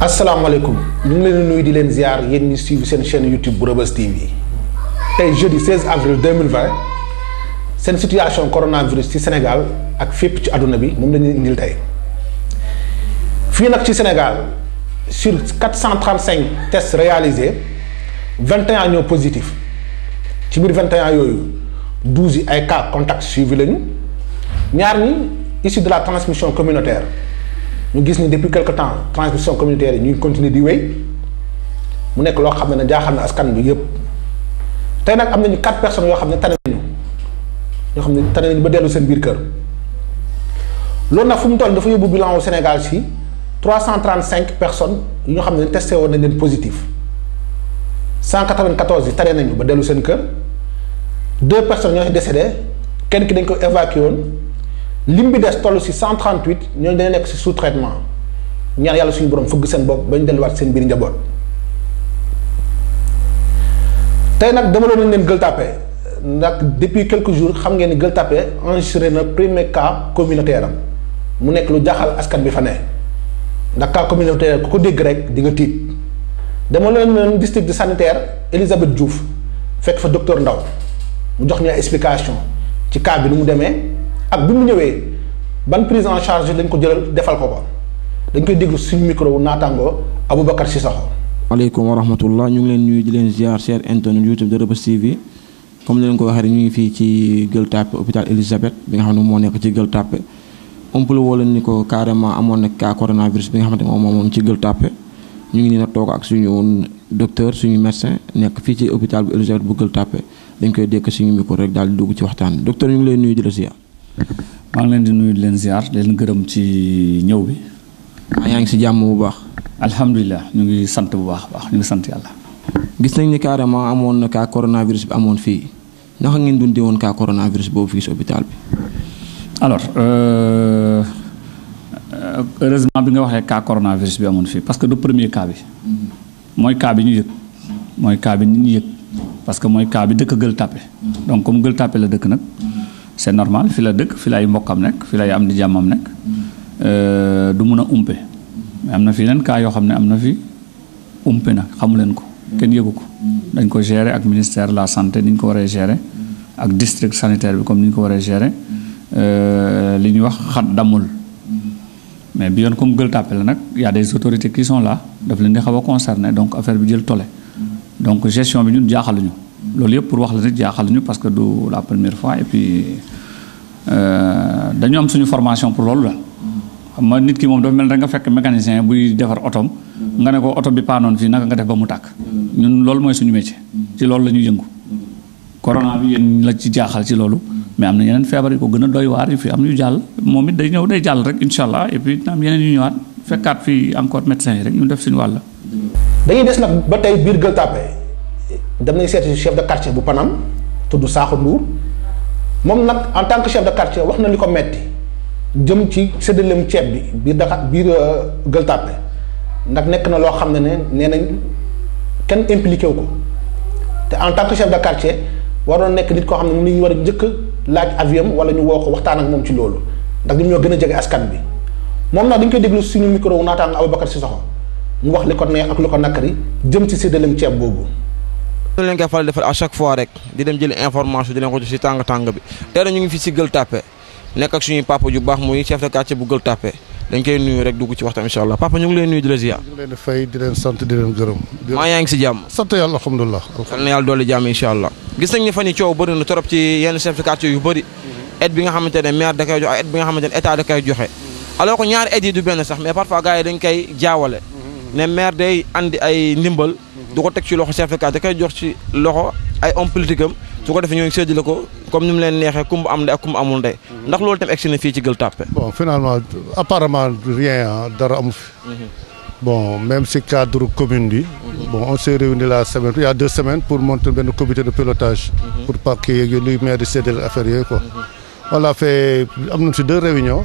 asalaamaaleykum ñu ngi leen di nuyu di leen ziar yéen ñi suivre seen chaîne YouTube bu Reubeuss TV tey jeudi 16 avril 2020 seen situation coronavirus ci Sénégal ak fépp ci àdduna bi moom la ñuy indil tey fii nag ci Sénégal sur 435 tests réalisés 21 ñoo positif ci biir 21 yooyu 12 yi ay cas contact suivi lañu ñaar ñi issus de la transmission communautaire. ñu gis ni depuis quelque temps transmission communautaire yi ñu ngi continuer di wéy mu nekk loo xam ne jaaxal na askan bi yëpp tey nag am nañu 4 personnes yoo xam ne tane nañu ñoo xam ne tane nañu ba dellu seen biir kër loolu nag fu mu toll dafa yóbbu bilan au Sénégal si 335 personnes yi ñoo xam ne testé woon nañ leen positif 194 yi tane nañu ba dellu seen kër 2 personnes ñoo ci décédé kenn ki dañ ko évacué woon. lim bi des toll si 138 ñooñu dañu nekk si sous traitement ñaan yàlla suñu borom fëgg seen bopp ba ñu delluwaat seen biir njaboot tey nag dama doon leen Gueule Tapée ndax depuis quelques jours xam ngeen ni Gueule Tapée enregistré na premier cas communautaire am mu nekk lu jaaxal askan bi fa ne ndax cas communautaire ku ko dégg rek di nga tiit dama leen district de sanitaire Elisabeth Diouf fekk fa docteur Ndaw mu jox ñu ay explication ci cas bi nu mu demee. ak bi mu ñëwee ban prise en charge lañ ko jëlal defal ko ko dañ koy déglu suñu micro wu naataangoo Aboubacar Cissokho. waaleykum wa rahmatullah ñu ngi leen nuyu di leen ziar cher internet YouTube de Reubeuss TV comme ni leen ko waxee rek ñu ngi fii ci Gueule Tapée hôpital Elisabeth bi nga xam ne moo nekk ci Gueule Tapée umpale woo leen ni ko carrément amoon na cas coronavirus bi nga xamante ne moom ci Gueule Tapée ñu ngi nii nag toog ak suñu docteur suñu médecin nekk fii ci hôpital bu Elisabeth bu Gueule Tapée dañ koy dékk suñu micro rek daal di dugg ci waxtaan docteur ñu ngi leen nuyu di la ziar. maa ngi leen di nuyu di leen ziar di leen gërëm ci ñëw bi. yaa ngi si jàmm bu baax. alhamdulilah ñu ngi sant bu baax ñu ngi sant yàlla. gis nañ ni carrément amoon na cas coronavirus bi amoon fii naka ngeen dundee woon cas coronavirus boobu fii si hôpital bi. alors heureusement bi nga waxee cas coronavirus bi amoon fii parce que du premier cas bi. mooy cas bi ñu yëg. mooy cas bi nit ñi yëg parce que mooy cas bi dëkk Gueule Tapée. donc comme Gueule Tapée la dëkk nag. c'est normal fi la dëkk fi lay mbokkam nekk fi lay am di jàmmam nekk du mun a umpe mais am na fi yeneen cas yoo xam ne am na fi umpe na xamu leen ko kenn yëgu ko dañ ko gérer ak ministère de la santé ni ñu ko waree gérer ak district sanitaire bi comme ni ñu ko waree gérer li ñuy wax xat damul mais bi yoon comme Gueule Tapée la nag y a des autorités qui sont là daf leen di xaw a concerné donc affaire bi jël tole donc gestion bi ñun jaaxaluñu loolu yëpp pour wax la nit jaaxaluñu parce que du la première fois et puis dañu am suñu formation pour loolu la xam nga nit ki moom dafa mel rek nga fekk mécanicien buy defar otom nga ne ko oto bi paanoon fii naka nga def ba mu tàkk ñun loolu mooy suñu métier ci loolu la ñuy yëngu corona bi yéen la ci jaaxal ci loolu mais am na yeneen feebar yi ko gën a doy waar yi fi am yu jàll moom it day ñëw day jàll rek incha allah et puis am yeneen yu ñëwaat fekkaat fii encore médecin yi rek ñu def suñu wàll. dañuy des nag ba tey biir Gueule Tapée dem nañ seeti chef de quartier bu Panam tudd Sakho Ndour moom nag en tant que chef de quartier wax na li ko metti jëm ci séddaleem ceeb bi biir Dakar biir Gueule Tapée ndax nekk na loo xam ne nee nañ kenn impliqué wu ko te en tant que chef de quartier waroon nekk nit koo xam ne mu ngi war a njëkk laaj aviam wala ñu woo ko waxtaan ak moom ci loolu ndax ñun ñoo gën a jege askan bi moom nag dañ koy déglu suñu micro wu naataango Aboubacar Cissokho mu wax li ko neex ak li ko nakari jëm ci séddaleem ceeb boobu. ñu leen koy faral defal à chaque fois rek di dem jëli information di leen ko jox si tàng bi tey ñu ngi fi si Gueule Tapée nekk ak suñuy papa ju baax muy chef de quartier bu Gueule Tapée dañ koy nuyu rek dugg ci waxtaan incha allah papa ñu ngi leen nuyu di la ziar. ñu ngi leen di fay di leen sant di leen gërëm. maa yaa ngi si jàmm. sant yàlla alhamdulilah. yal na yàlla dolli jàmm incha allah. gis nañ ne fan yii coow bëri na trop ci yenn chef de quartier yu bëri aide bi nga xamante ne maire da koy joxe ak aide bi nga xamante ne état da koy joxe alors que ñaari aide yi du benn sax mais parfois gars yi dañ koy jaawale ne maire day andi ay ndimbal du ko teg ci loxo chef de quartier da koy jox ci loxo ay homme politique am su ko defee ñooñu séddale ko comme ni mu leen neexee kumba am ndey ak kumba amul ndey ndax loolu tam egsi na fii ci Gueule Tapée. bon finalement apparemment rien dara amu fi. bon même si cadre commune bi. bon on s'est réunis la semaine il y a 2 semaines pour monter benn comité de pilotage. pour parquet yeeg luy maire di séddale affaire yooyu quoi. on a fait am nañu si 2 réunions.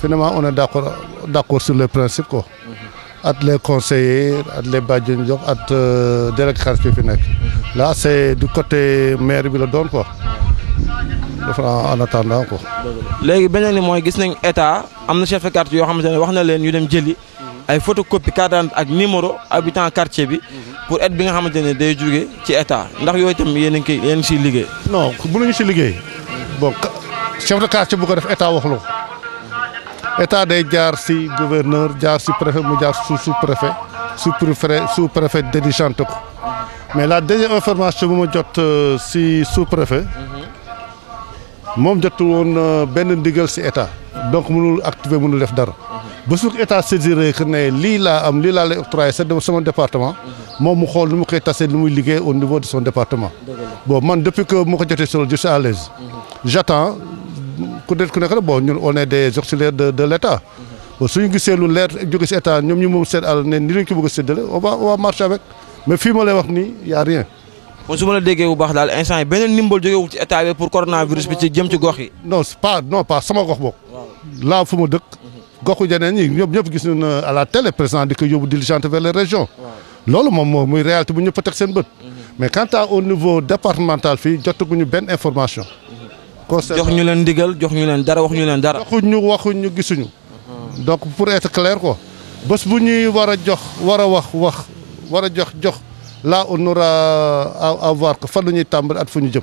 finalement on est d'accord sur les principes quoi. at les conseillers at les bàjjen jox at délégué bi fi nekk là c'est du côté maire bi la doon quoi dafa en attendant quoi. léegi beneen ni mooy gis nañ état am na chef de quartier yoo xamante ne wax na leen ñu dem jëli ay photocopie carte d'identité ak numéro habitant quartier bi pour aide bi nga xamante ne day jóge ci état ndax yooyu tam yéen a ngi siy liggéey. non mënuñu si liggéey bon chef de quartier bu ko def état wax la ko état day jaar si gouverneur jaar si préfet mu jaar sous-préfet sous-préfet dirigeante ko mais la dernière information bu ma jot si sous-préfet moom jotul woon benn ndigal si état donc mënul activer mënul def dara ba su état saisiré que ne lii laa am lii laa lay octroyé sama département moom mu xool nu mu koy tasee nu muy liggéey au niveau de son département. bon man depuis que mu ko jotee solo je suis à l'aise j'attends ku nekk bon ñun on est des auxiliaires de l'état bon suñu gisee lu leer jóge si état ñoom ñu moom seen àll ne ni lañ ko bëgg a séddale on va marcher avec mais fii ma lay wax nii y a rien. kon su ma la déggee bu baax daal instant yi beneen ndimbal jógewul ci état bi pour coronavirus bi ci jëm ci gox yi. non pas sama gox bokk. laa fu ma dëkk. goxu jeneen ñi ñëpp gis nañu à la télé président di ko yóbbu diligente vers les régions. loolu moom muy réalité bu ñëpp a teg seen bët. mais quant à au niveau départemental fii jotaguñu benn information. jox ñu leen ndigal jox ñu leen dara wax ñu leen dara. waxuñu gisuñu. donc pour être clair quoi bés bu ñuy war a jox war a jox. là on aura à voir que fan la ñuy tàmbali at fu ñu jëm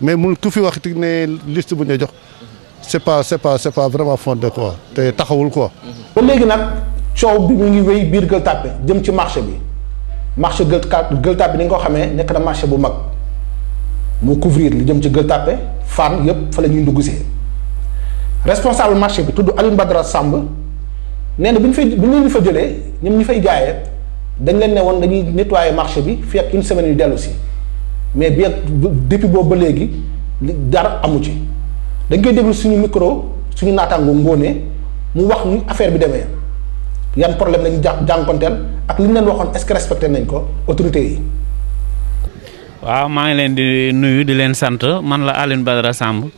mais mun ku fi waxati ne liste bu ñu jox c'est pas vraiment fondé quoi te taxawul quoi. ba léegi nag coow bi mu ngi wéy biir Gueule Tapée jëm ci marché bi marché Gueule Tapée ni nga ko xamee nekk na marché bu mag mu couvrir li jëm ci Gueule Tapée Fann yëpp fa la ñuy ndugg see responsable marché bi tudd Alioune Badara Samb nee na bi ñu fa jëlee ñoom ñu fay jaayee. dañ leen ne woon dañuy nettoyer marché bi fii ak une semaine yu dellu si mais bi depuis boobu ba léegi dara amu ci dañ koy déglu suñu micro suñu naataango Ngóone mu wax ni affaire bi demee yan problème lañu jànkonteel ak li ñu leen waxoon est-ce que respecté nañ ko autorités yi. waaw maa ngi leen di nuyu di leen sant man la Alioune Badara Samb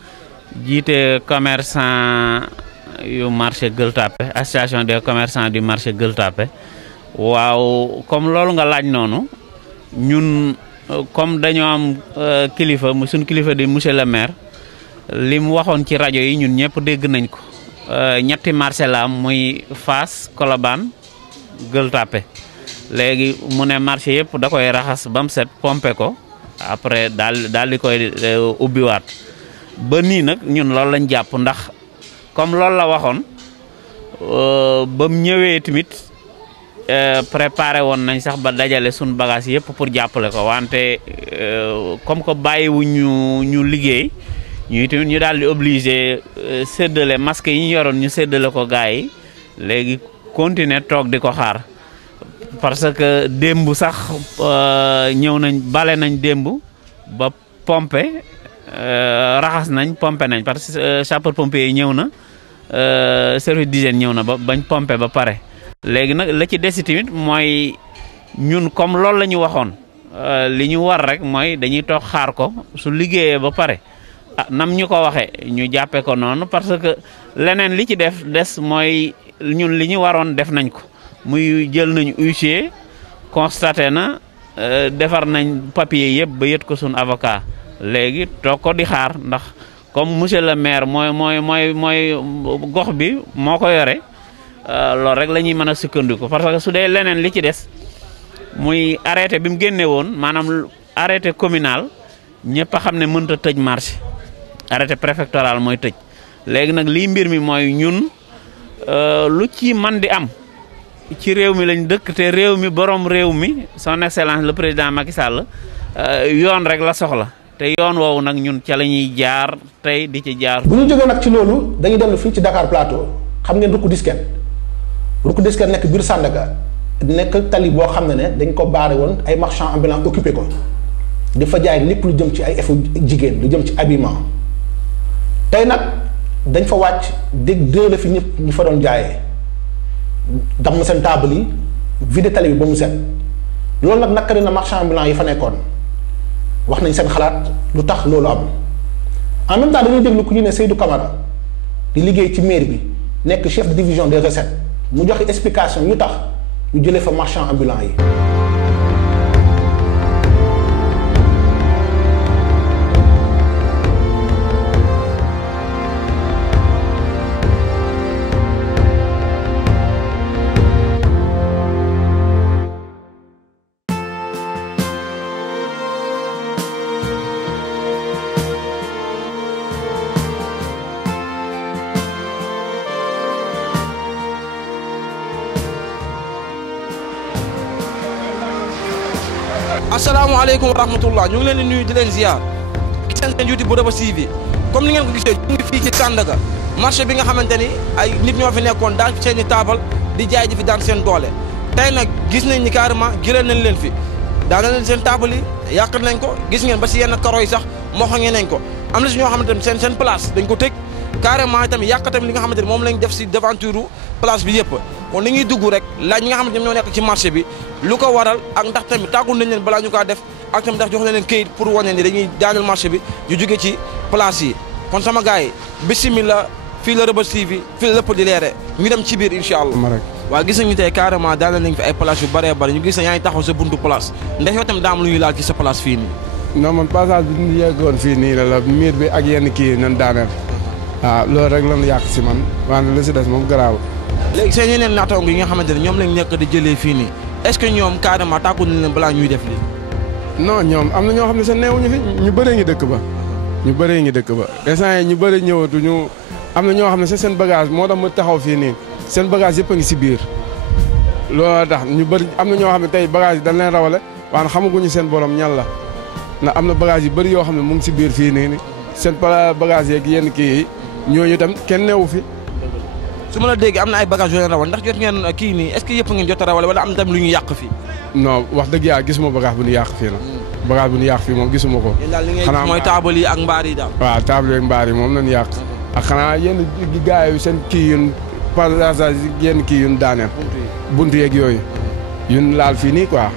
jiite commerçant yu marché Gueule Tapée association des commerçants du marché Gueule Tapée. waaw comme loolu nga laaj noonu ñun comme dañoo am kilifa suñ kilifa di monsieur le maire li mu waxoon ci rajo yi ñun ñëpp dégg nañ ko ñetti marché la am muy Fass Colobane Gueule Tapée léegi mu ne marché yëpp da koy raxas ba mu set pompe ko après daal di koy ubbiwaat ba nii nag ñun loolu lañ jàpp ndax comme loolu la waxoon ba mu ñëwee tamit préparé woon nañ sax ba dajale suñ bagage yëpp pour jàppale ko wante comme que bàyyiwu ñu liggéey ñu tamit ñu daal di obligé séddale masque yi ñu yoroon ñu séddale ko gars yi léegi continuer toog di ko xaar parce que démb sax ñëw nañ bale nañ démb ba pompe raxas nañ pompe nañ parce que sapeur pompier yi ñëw na service d'hygiène ñëw na ba bañ pompe ba pare léegi nag la ci desi tamit mooy ñun comme loolu la ñu waxoon li ñu war rek mooy dañuy toog xaar ko su liggéeyee ba pare nam ñu ko waxee ñu jàppee ko noonu parce que leneen li ci des mooy ñun li ñu waroon def nañ ko muy jël nañ huissier constaté na defar nañ papier yëpp ba yët ko suñ avocat léegi toog ko di xaar ndax comme monsieur le maire mooy gox bi moo ko yore loolu rek la ñuy mën a sukkandiku parce que su dee leneen li ci des muy arrêté bi mu génne woon maanaam arrêté communal ñëpp a xam ne mënut a tëj marché arrêté préfectoral mooy tëj léegi nag lii mbir mi mooy ñun lu ci man di am ci réew mi lañ dëkk te réew mi borom réew mi son excellence le président Macky Sall yoon rek la soxla te yoon woowu nag ñun ca la ñuy jaar tey di ci jaar. bu ñu jógee nag ci loolu dañuy dellu fii ci Dakar Plateau xam ngeen Rukku Disquette nekk biir Sandaga nekk tali boo xam ne dañ ko baare woon ay marchands ambulants occupé ko di fa jaay lépp lu jëm ci ay effets jigéen lu jëm ci habillement tey nag dañ fa wàcc dégg la fi ñëpp ñu fa doon jaayee damm seen table yi vide tali bi ba mu set loolu nag naka na marchands ambulants yi fa nekkoon wax nañ seen xalaat lu tax loolu am en même temps dañuy déglu ku ñu ne Seydou Camara di liggéey ci mairie bi nekk chef de division des recettes mu joxe explication yu tax ñu jëlee fa marchands ambulants yi. asalaamaaleykum wa rahmatullah ñu ngi leen di nuyu di leen ziar ci seen YouTube bu Reubeuss TV comme ni ngeen ko gisee ñu ngi fii ci Sandaga marché bi nga xamante ni ay nit ñoo fi nekkoon daan fi seen i taabal di jaay di fi daan seen doole tey nag gis nañ ni carrément jëlee nañ leen fi daan leen seen taabal yi yàq nañ ko gis ngeen ba si yenn karo yi sax moxoŋe nañ ko am na si ñoo xamante ni seen place dañ ko tëj carrément tamit yàq tamit li nga xamante ni moom lañ def si devanture place bi yëpp kon li ñuy dugg rek laaj ñi nga xamante ni ñoo nekk ci marché bi lu ko waral ak ndax tamit tàggul nañ leen balaa ñu kaa def ak tamit ndax jox na leen këyit pour wane ni dañuy daaneel marché bi ñu jóge ci place yi kon sama gars yi bismillah fii la Reubeuss TV fii la lépp di leere ñu dem ci biir incha allah waaw gis nañu tey carrément daaneel nañ fi ay place yu bëree bëri ñu gis na yaa ngi taxaw sa buntu place ndax yow tamit daa am lu ñuy laal ci sa place fii nii non man passage bi ñu yeggoon fii nii la miir bi ak yenn kii nan daaneel waaw loolu rek lan yàq si man wante lu si des moom garaawul léegi seen yeneen naataango yi nga xamante ne ñoom lañ nekk di jëlee fii nii est-ce que ñoom carrément tàggu nañ leen balaa ñuy def lii non ñoom am na ñoo xam ne seen neewuñu fi ñu bëree ngi dëkk ba instant yi ñu bëri ñëwatuñu am na ñoo xam ne seen bagage moo tax mu taxaw fii nii seen bagage yëpp a ngi si biir loolu tax ñu bëri am na ñoo xam ne tey bagage yi dañ leen rawale waaye xamaguñu seen borom ñan la ndax am na bagage yu bëri yoo xam ne mu ngi si biir fii nii seen bagage yeeg yenn kii yi ñooñu tam kenn neewu fi su ma la déggee am na ay bagage yoo leen rawal ndax jot ngeen kii nii est-ce que yëpp ngeen jot a rawale wala am tam lu ñu yàq fii non wax dëgg yàlla gisuma bagage bu ñu yàq fii nag bagage bu ñu yàq fii moom gisuma ko yéen daal li ngay gis mooy taabal yi ak mbaar yi daal waaw taabal yi ak mbaar yi moom lañu yàq ak xanaa yenn gars yi seen kii yun passage yenn kii yun daaneel buntu yeeg yooyu yun laal fii nii quoi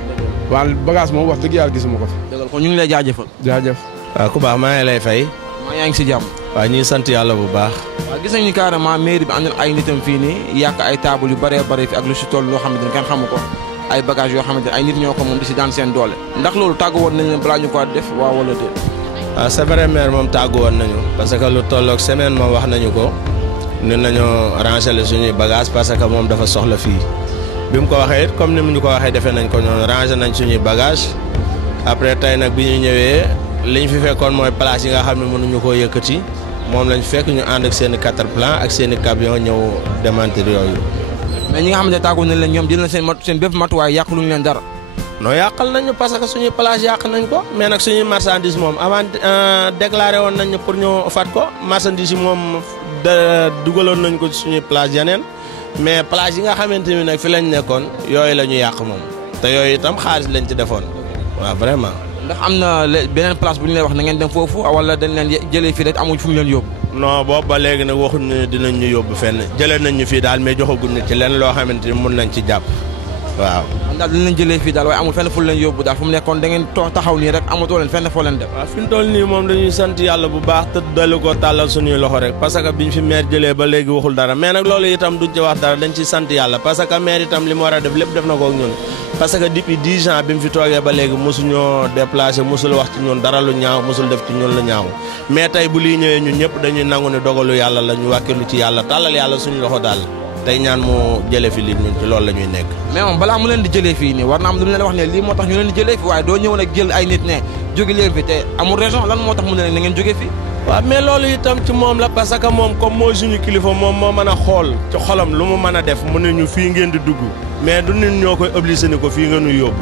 waaye bagage moom wax dëgg yàlla gisuma ko fi dëggal kon ñu ngi lay jaajëfal jaajëf waaw ku baax maa ngi lay fay maa yaa ngi si jàmm waaw ñuy sant yàlla bu baax waaw gis nañu carrément mairie bi am na ay nitam fii nii yàq ay taabal yu bëree bëri fi ak lu si toll loo xamante ne kenn xamu ko ay bagage yoo xamante ne ay nit ñoo ko moom di si daan seen doole ndax loolu tàggu woon nañ leen balaa ñu ko def waaw wala déet waaw c'est vrai maire moom tàggu woon nañu parce que lu tolloog semaine moom wax nañu ko ne nañu ranger suñuy bagage parce que moom dafa soxla fii bi mu ko waxee it comme ni mu ñu ko waxee defee nañ ko noonu ranger nañ suñuy bagage après tey nag bi ñu ñëwee li ñu fi fekkoon mooy place yi nga xam ne mënuñu koo yëkkati moom lañ fekk ñu ànd ak seen i quatre-plan ak seen i camion ñëw démentir yooyu. mais ñi nga xamante ne tàggu nañ leen ñoom jël na seen bépp matuwaay yàquluñu leen dara. non yàqal nañu parce que suñuy place yàq nañ ko mais nag suñuy marchandise moom avant déclaré woon nañ pour ñu fat ko marchandise yi moom dugaloon nañ ko suñuy place yeneen mais place yi nga xamante ni nag fi lañ nekkoon yooyu la ñu yàq moom te yooyu itam xaalis lañ ci defoon waaw vraiment. ndax am na beneen place bu ñu lay wax na ngeen dem foofu wala dañ leen jëlee fii rek amuñ fu ñu leen yóbbu. non boobu ba léegi nag waxuñ ne dinañ ñu yóbbu fenn jëlee nañ ñu fii daal mais joxaguñ ne ci lenn loo xamante ni mun nañ ci jàpp waaw. daal dañ leen jëlee fii daal waaye amul fenn fu leen yóbbu daal fu mu nekkoon da ngeen taxaw nii rek amatoo leen fenn foo leen dem. waaw fi mu toll nii moom dañuy sant yàlla bu baax te dalu ko tàllal suñuy loxo rek parce que biñ fi maire jëlee ba léegi waxul dara mais nag loolu itam duñ ci wax dara dañ ci sant yàlla parce que maire itam li mu war a def lépp def na ko ak ñun parce que depuis 10 ans bi mu fi toogee ba léegi mosuñoo déplacé mosul wax ci ñun dara lu ñaaw mosul def ci ñun lu ñaaw mais tey bu lii ñëwee ñun ñëpp dañuy nangu ne dogalu yàlla la ñu wàkkilu ci yàlla tàllal yàlla suñu loxo daal tey ñaan mu jëlee fi lii ñun ci loolu la ñuy nekk. mais moom balaa mu leen di jëlee fii nii war na am lu mu leen wax ne lii moo tax ñu leen di jëlee fi waaye doo ñëw nag jël ay nit ne jóge leen fi te amul raison lan moo tax mu ne leen na ngeen jóge fi. waaw mais loolu itam ci moom la parce que moom comme mooy suñu kilifa moom moo mën a xool ci xolam lu mu mën a def mu ne ñu fii ngeen di dugg mais du nit ñoo koy obligé ni ko fii nga nuy yóbbu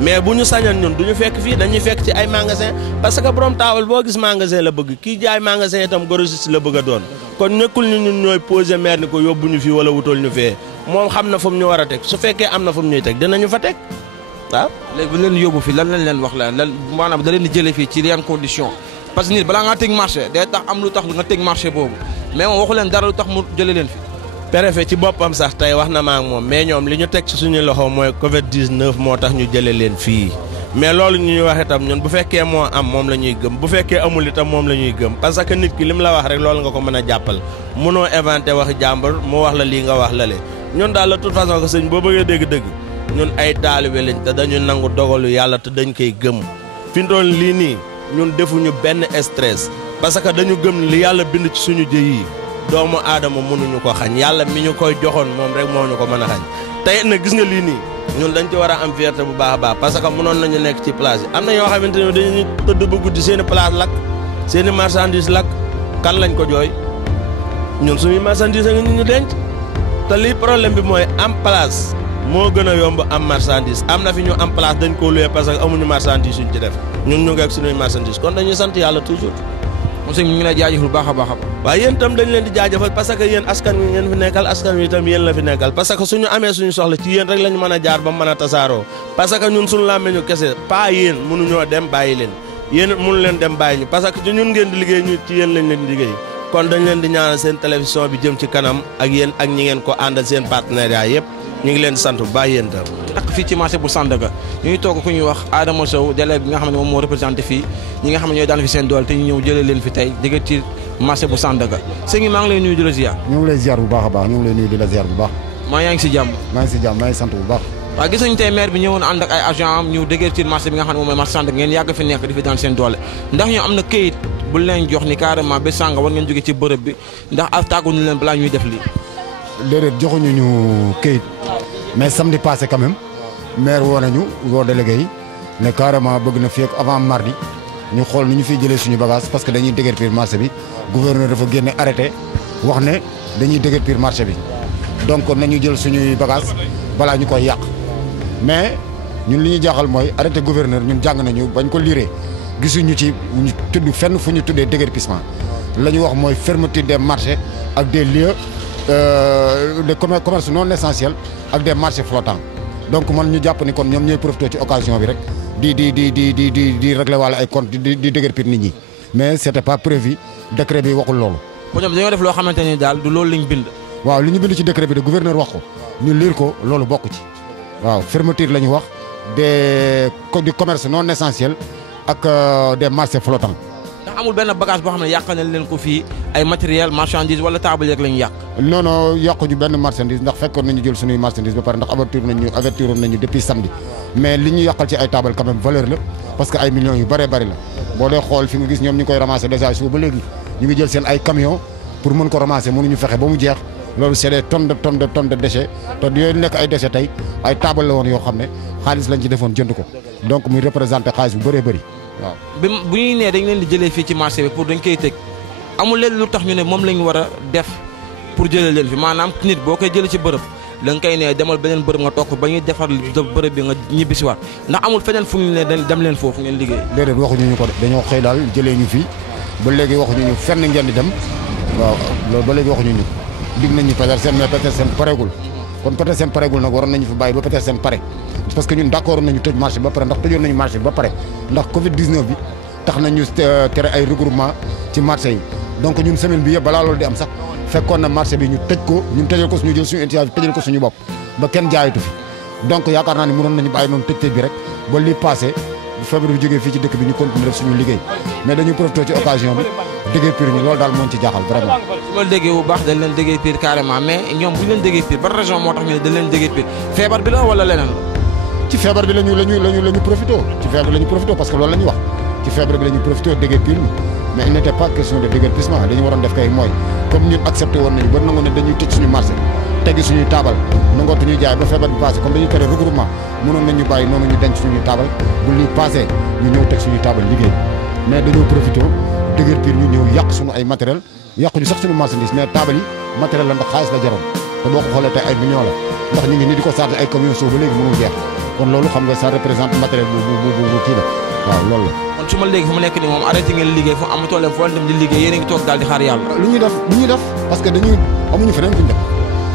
mais bu ñu sañoon ñun du ñu fekk fii dañuy fekk ci ay magasin parce que borom taabal boo gis magasin la bëgg kii jaay magasin itam grossiste la bëgg a doon kon nekkul ñu ñun ñooy posé maire ni ko yóbbu ñu fii wala wutal ñu fee moom xam na fu mu ñu war a teg su fekkee am na fu mu ñuy teg dinañu fa teg waaw. léegi bu leen yóbbu fii lan lañ leen wax la lan maanaam da leen di jëlee fii ci yenn condition parce que nit balaa ngaa tëj marché day tax am lu tax nga tëj marché boobu mais moom waxu leen dara lu tax mu jëlee leen fi. préfet ci boppam sax tey wax na ma ak moom mais ñoom li ñu teg ci suñu loxo mooy Covid 19 moo tax ñu jëlee leen fii mais loolu ñuy wax itam ñun bu fekkee moo am moom la ñuy gëm bu fekkee amul itam moom la ñuy gëm parce que nit ki li mu la wax rek loolu nga ko mën a jàppal mënoo inventé wax jàmbur mu wax la lii nga wax la le ñun daal de toute façon que sëñ boo bëggee dégg-dëgg ñun ay taalibe lañ te dañu nangu dogalu yàlla te dañ koy gëm fi mu toll lii nii ñun defuñu benn stress parce que dañu gëm li yàlla bind ci suñu jëy yi doomu aadama mënuñu ko xañ yàlla mi ñu koy joxoon moom rek moo ñu ko mën a xañ tey nag gis nga lii nii ñun dañ ci war a am fierté bu baax a baax parce que mënoon nañu nekk ci place yi am na ñoo xamante ne dañuy tëdd ba guddi seen i place lakk seen i marchandise lakk kan lañ ko jooy ñun suñuy marchandise a ngi ñu denc te lii problème bi mooy am place moo gën a yomb am marchandise am na fi ñu am place dañ ko loué parce que amuñu marchandise yuñ ci def ñun ñu ngi ak suñuy marchandise kon dañuy sant yàlla toujours. monsieur ñu ngi lay jaajëfal bu baax a baax. waaw yéen itam dañ leen di jaajëfal parce que yéen askan wi ngeen fi nekkal askan wi itam yéen la fi nekkal parce que suñu amee suñu soxla ci yéen rek lañu mën a jaar ba mën a tasaaroo parce que ñun suñu làmmeñu kese pas yéen mënuñoo dem bàyyi leen yéen mënu leen dem bàyyi ñu parce que ñun ngeen di liggéey ñu ci yéen lañ leen di liggéey kon dañ leen di ñaanal seen télévision bi jëm ci kanam ak yéen ak ñi ngeen ko àndal seen partenariat yëpp ñu ngi leen sant bu baax yéen tam. ak fii ci marché bu Sandaga ñu ngi toog ku ñuy wax Adama Sow délégué bi nga xam ne moom moo représenté fii ñi nga xam ne ñooy daan fi seen doole te ñu ñëw jëlee leen fi tey digg ci marché bu Sandaga sëñ bi maa ngi lay nuyu di la ziar. ñu ngi lay ziar bu baax a baax ñu ngi lay nuyu di la ziar bu baax. maa yaa ngi si jàmm. maa ngi si jàmm maa ngi sant bu baax. waaw gis nañu tey maire bi ñëwoon ànd ak ay agent am ñu dëgër ci marché bi nga xam ne moom mooy marché Sandaga ngeen yàgg fi nekk di fi daan seen doole ndax ñoo am na këyit bu leen jox ni carrément ba sànga war ngeen jóge ci bërëb bi ndax ak tàgguñu leen balaa ñuy def lii. déedéet joxuñu ñu këyit mais samedi passé quand même maire woo nañu woo délégué yi ne carrément bëgg na fii ak avant mardi ñu xool nu ñu fiy jëlee suñu bagage parce que dañuy déguerpir marché bi gouverneur dafa génne arrêté wax ne dañuy déguerpir marché bi donc nañu jël suñuy bagage balaa ñu koy yàq mais ñun li ñu jaaxal mooy arrêté gouverneur ñun jàng nañu bañ ko liiree gisuñu ci ñu tudd fenn fu ñu tuddee déguerpissement la ñu wax mooy fermeture des marchés ak des lieux de commerce non essentiel ak des marchés flottants donc man ñu jàpp ni kon ñoom ñooy profité ci occasion bi rek di régler wàlla ay compte di déguerpir nit ñi mais c'était pas prévu décret bi waxul loolu. kon ñoom dañoo def loo xamante ni daal du loolu lañ bind. waaw li ñu bind ci décret bi de gouverneur wax ko ñu lire ko loolu bokk ci waaw fermeture la ñu wax du commerce non essentiel ak des marchés flottants. ndax amul benn bagage boo xam ne yàq na leen ko fii ay matériel marchandise wala table rek lañu yàq. non non yàquñu benn marchandise ndax fekkoon nañu jël suñuy marchandise ba pare ndax avertiroon nañu depuis samedi mais li ñu yàqal ci ay table quand même valeur la parce que ay millions yu bëree bëri la boo dee xool fi nga gis ñoom ñu koy ramasser déjà suba ba léegi ñu ngi jël seen ay camions pour mën ko ramasser mënuñu fexe ba mu jeex loolu c'est des tonnes de déchets te yooyu nekk ay déchets tey ay table la woon yoo xam ne xaalis lañ ci defoon jënd ko donc muy représenter xaalis bu bëree bëri waaw. bu ñuy nee dañ leen di jëlee fii ci marché bi pour dañ koy tëj amul leen lu tax ñu ne moom la ñu war a def pour jëlee leen fi maanaam nit boo koy jëlee ci bërëb da nga koy ne demal beneen bërëb nga toog ba ñuy defar bërëb bi nga ñibbisiwaat ndax amul feneen fu ñu ne dem leen foofu ngeen liggéey. déedéet waxuñu ñu ko de dañoo xëy daal jëlee ñu fii ba léegi waxuñu ñu fenn ngeen di dem waaw loolu ba léegi waxuñu ñu dig nañ ñu Petersen mais Petersen pareegul kon Petersen pareegul nag waroon nañu fi bàyyi ba Petersen pare parce que ñun d'accord nañu tëj marché bi ba pare ndax tëjoon nañu marché bi ba pare ndax Covid 19 bi tax nañu tere ay regroupement ci marché yi donc ñun semaine bi yëpp balaa loolu di am sax fekkoon na marché bi ñu tëj ko ñun tëjal ko suñu jël suñu initiative tëjal ko suñu bopp ba kenn jaayatu fi donc yaakaar naa ni mënoon nañu bàyyi noonu tëj bi rek ba lii passé bu feebar bi jógee fii ci dëkk bi ñu continuer def suñu liggéey mais dañu profité ci occasion bi déggee pire ñu loolu daal moo ci jaaxal vraiment. su ma déggee bu baax dañ leen déggee pire carrément mais ñoom bu ñu leen déggee pire ban raison moo tax ñu ne dañ leen déggee pire feebar bi la wala leneen la. ci feebar bi la ñu profité ci feebar bi la ñu profité parce que loolu la ñu wax ci feebar bi la ñu profité déggee pire ñu mais il n'était pas question de déguerpissement dañu waroon def kay mooy comme ñun accepté woon nañu ba nangu ne dañuy tëj suñu marché teggi suñuy taabal nangootu ñuy jaay ba feebar bi passé comme dañuy tere regroupement mënoon nañu bàyyi noonu ñu denc suñuy taabal bu lii passé ñu ñëw teg suñuy taabal liggéey mais dañoo profité déguerpir ñu ñëw yàq suñu ay matériel yàquñu sax suñu marchandise mais taabal yi matériel la ndax xaalis la jaroon te boo ko xoolee tey ay millions la ndax ñu ngi nii di ko chargé ay camions soo ba léegi mënul jeex kon loolu xam nga ça représente matériel bu kii la waaw loolu la. kon su ma léegi fu mu nekk nii moom arrêté ngeen liggéey fu amatoo leen foo dem di liggéey yéen a ngi toog daal di xaar yàlla. lu ñuy def parce que dañuy amuñu feneen fu ñu def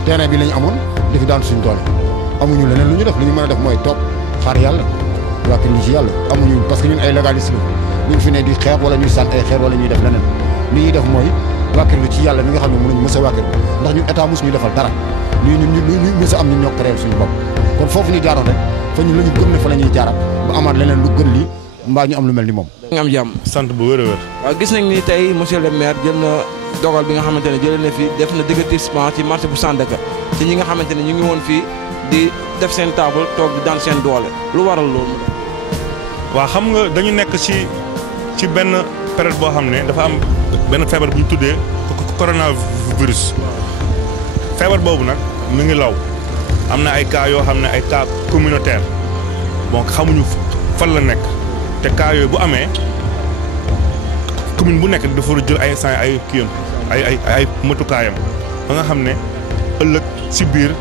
terrain bi lañu amoon di fi daan suñu doole amuñu leneen lu ñu def li ñu mën a def mooy toog xaar yàlla wàkkil ñu ci yàlla amuñu parce que ñun ay légaliste la ñu fi ne di xeex wala ñuy sànni ay xeer wala ñuy def leneen li ñuy def mooy wàkkirlu ci yàlla mi nga xam ne mënuñ mës a wàkkirlu ndax ñun état mos ñu defal dara ñu mës a am ñun ñoo créé suñu bopp kon foofu ñu jaaroon rek fa ñun la ñu gëm ne fa la ñuy jaaraat ba amaat leneen lu gën lii mbaa ñu am lu mel ni moom. nga am jàmm. sant bu wér a wér. waaw gis nañ ni tey monsieur le maire jël na dogal bi nga xamante ne jëlee na fi def na déguerpissement ci marché bu Sandaga ci ñi nga xamante ne ñu ngi woon fii di def seen table toog di daan seen doole lu waral loolu. waaw xam nga dañu nekk ci benn période boo xam ne dafa am benn feebar bu ñu tuddee coronavirus feebar boobu nag mi ngi law am na ay cas yoo xam ne ay cas communautaire bon xamuñu fan la nekk te cas yooyu bu amee commune bu nekk dafa war a jël ay sant ay kiyam ay matukaayam ba nga xam ne ëllëg si biir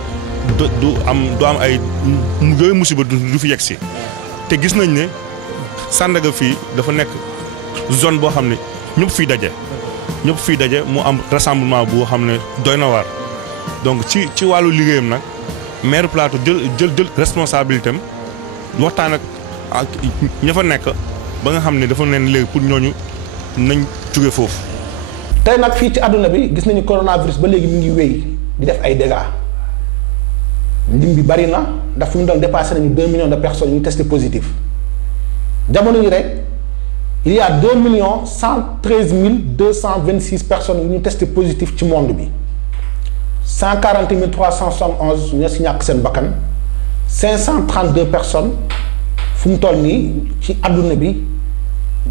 du am ay yooyu musiba du fi yegg si te gis nañ ne Sandaga fii dafa nekk zone boo xam ne ñëpp fiy daje mu am rassemblement boo xam ne doy na waar donc ci wàllu liggéeyam nag maire Plateau jël responsabilité am waxtaan ak ña fa nekk ba nga xam ne dafa leen léegi pour ñooñu nañ jóge foofu. tey nag fii ci àdduna bi gis nañu coronavirus ba léegi mu ngi wéy di def ay dégâts lim bi bari na ndax fu mu doon dépassé nañu 2 millions de personnes yu testé positif jamono yi rek il y a 2 113 226 personnes yu ñu testé positif ci monde bi 140 371 ñoo si ñàkk seen bakkan 532 personnes fu mu toll nii ci àdduna bi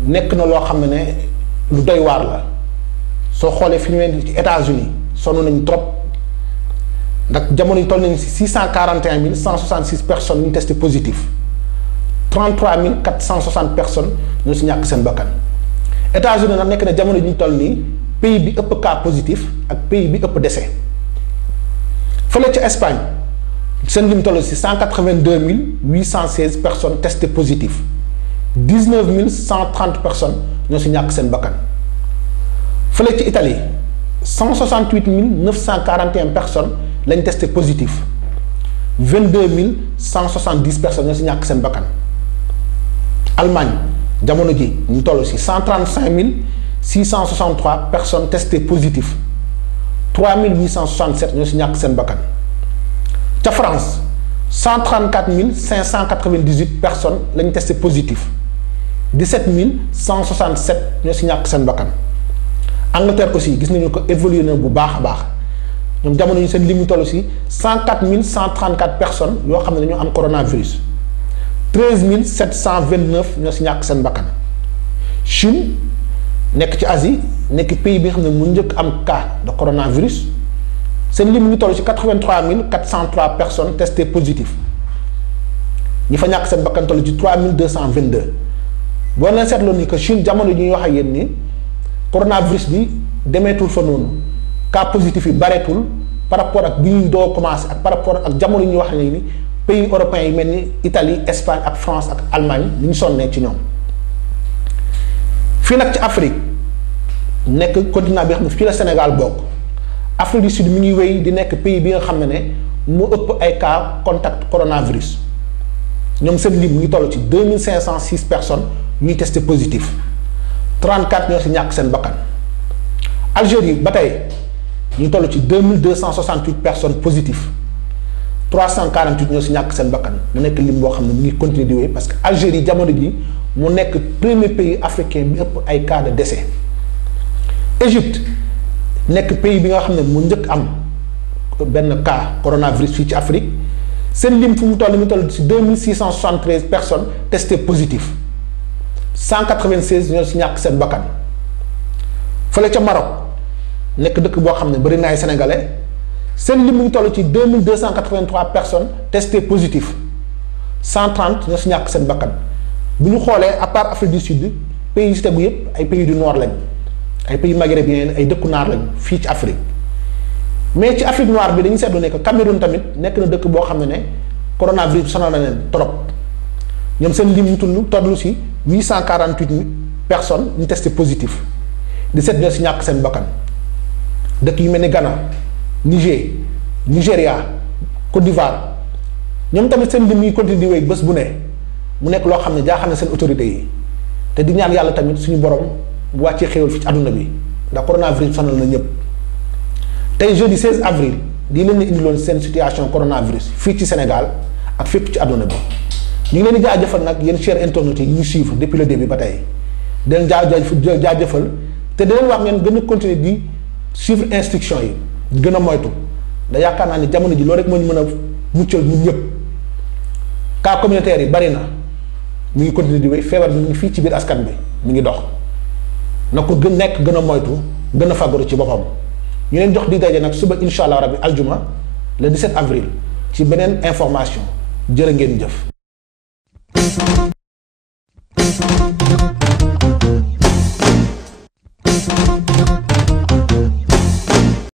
nekk na loo xam ne lu doy waar la soo xoolee fi ñu leen ci États-Unis sonn nañu trop ndax jamono yi toll nañu si 641 166 personnes yu ñu testé positif 33 460 personnes ñoo si ñàkk seen bakkan États-Unis nag nekk na jamono ji ñu toll nii pays bi ëpp cas positif ak pays bi ëpp décès fële ca Espagne seen lim toll si 182 816 personnes testées positives 19 130 personnes ñoo si ñàkk seen bakkan fële ci Italie 168 941 personnes lañ testé positif 22 170 personnes ñoo si ñàkk seen bakkan Allemagne jamono ji ñu toll si 135 663 personnes testées positives 3 867 ñoo si ñàkk seen bakkan ca France 134 598 personnes lañ testé positif 17 167 ñoo si ñàkk seen bakkan Angleterre aussi gis nañu ko évolué na bu baax a baax ñoom jamono yi seen lim ñu toll si 104 134 personnes yoo xam ne dañoo am coronavirus 13 729 ñoo si ñàkk seen bakkan Chine nekk ci Asie nekk pays bi nga xam ne mu njëkk am cas de coronavirus seen lim ñu toll si 83 403 personnes testées positives ñi fa ñàkk seen bakkan toll ci 3222 boo leen seetloo ni que Chine jamono ji ñuy wax ak yéen ni coronavirus bi demeetul fa noonu cas positif yi bareetul par rapport ak bi ñu doo commencé ak par rapport ak jamono yi ñuy wax ni pays européens yi mel ni Italie Espagne ak France ak Allemagne ni ñu sonnee ci ñoom fii nag ci Afrique nekk continent bi nga xam ne fii la Sénégal bokk Afrique du Sud mi ngi wéy di nekk pays bi nga xam ne mu ëpp ay cas contact coronavirus ñoom seen lim mu ngi toll ci 2506 personnes ñuy testé positif 34 ñoo si ñàkk seen bakkan Algérie ba tey ñu toll ci 2268 personnes positives 348 ñoo si ñàkk seen bakkan mu nekk lim boo xam ne mu ngi continuer di wéy parce que Algérie jamono ji mu nekk premier pays africain bi ëpp ay cas de décès Égypte nekk pays bi nga xam ne mu njëkk am benn cas coronavirus fii ci Afrique seen lim fu mu toll ci 2673 personnes testées positives 196 ñoo si ñàkk seen bakkan fële ca Maroc nekk dëkk boo xam ne bari na ay sénégalais seen lim mu ngi toll ci 2283 personnes testées positives 130 ñoo si ñàkk seen bakkan bu ñu xoolee à part Afrique du Sud pays yi si tegu yépp ay pays du nord lañ ay pays maghrébien ay dëkku naar lañ fii ci Afrique mais ci Afrique noire bi dañu seetlu ne que Cameroun tamit nekk na dëkk boo xam ne coronavirus sonal na leen trop ñoom seen lim ñu toll si 848 personnes ñu testé positif 17 ñoo si ñàkk seen bakkan dëkk yu mel ni Ghana Niger Nigéria Côte d'Ivoire ñoom tamit seen lim yi continue di wéy bés bu ne mu nekk loo xam ne jaaxal na seen autorités yi te di ñaan yàlla tamit suñu borom bu wàccee xéwal fi ci àdduna bi ndax coronavirus sonal na ñëpp tey jeudi 16 avril di leen di indiloon seen situation coronavirus fii ci Sénégal ak fépp ci àdduna bi ñu ngi leen di jaajëfal nag yéen chers internautes yi ñu suivre depuis le début ba tey di leen jaajëfal te di leen wax ngeen gën a continuer di suivre instruction yi di gën a moytu da yaakaar naa ni jamono ji loolu rek moo ñu mën a muccal ñun ñëpp cas communautaire yi bari na mu ngi continuer di wéy feebar bi mu ngi fii ci biir askan bi mu ngi dox na ko gën nekk gën a moytu gën a fagaru ci boppam ñu leen jox di daje nag suba incha allah rabbi aljuma le 17 avril ci beneen information jërë ngeen jëf.